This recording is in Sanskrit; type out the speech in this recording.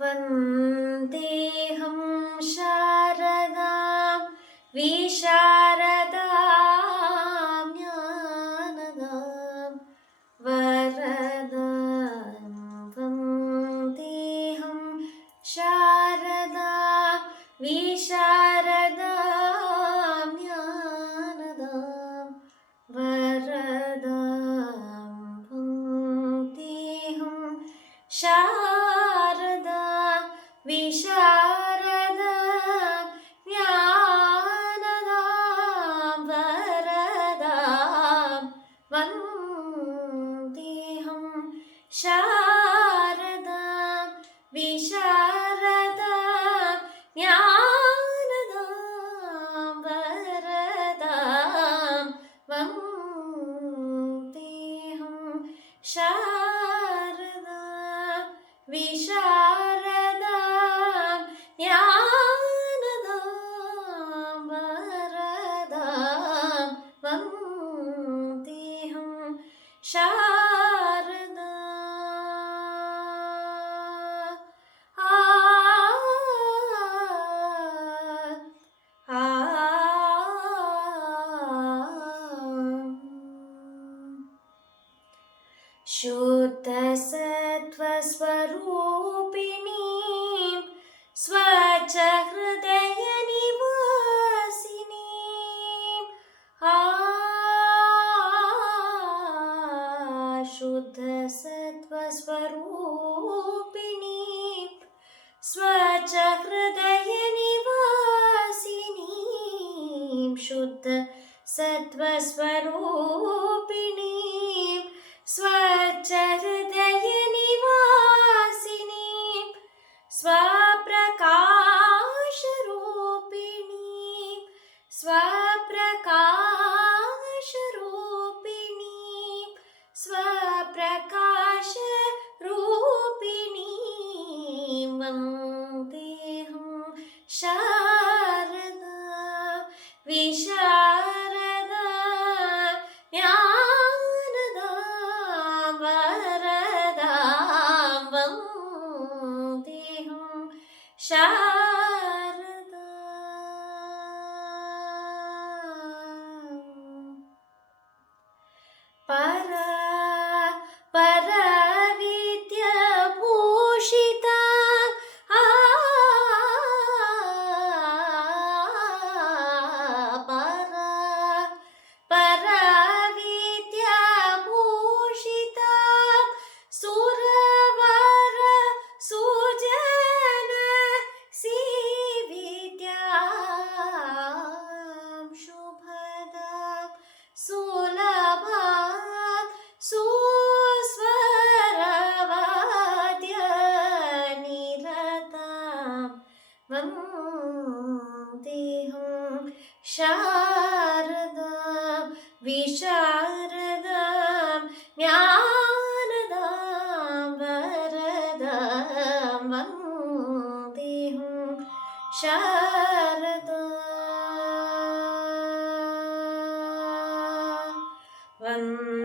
वन्देऽहं शारदां विशारदां ज्ञानदां वरदां वन्देऽहं शारदां विशारदां ज्ञानदां वरदां वन्देऽहं शारदा विशारदा ज्ञानदां वरदां वन्देऽहं शारदा विशारदा ज्ञानदां वरदां वन्देऽहं शारदा विशारदा ज्ञानदां वरदां वन्देऽहं शारदा शुद्धसत्त्वस्वरूपिणीं स्वच्छहृदयनिवासिनीं शुद्धसत्त्वस्वरूपिणीं स्वच्छहृदयनिवासिनीं शुद्धसत्त्वस्वरूपिणीं स्वच्छहृदयनिवासिनीं स्वप्रकाशरूपिणीं स्वप्रकाशरूपिणीं स्वप्रकाशरूपिणीं वन्देऽहं शारदा विशारदा ज्ञानदां वरदां वन्देऽहं शारदा परविद्याभूषिता परविद्याभूषिता सुरवर सुजन सीविद्यां शुभदां सुलभां सुस्वरवाद्यनिरतां वन्देऽहं शारदां विशारदां ज्ञानदां वरदां वन्देऽहं शारदा वन्दे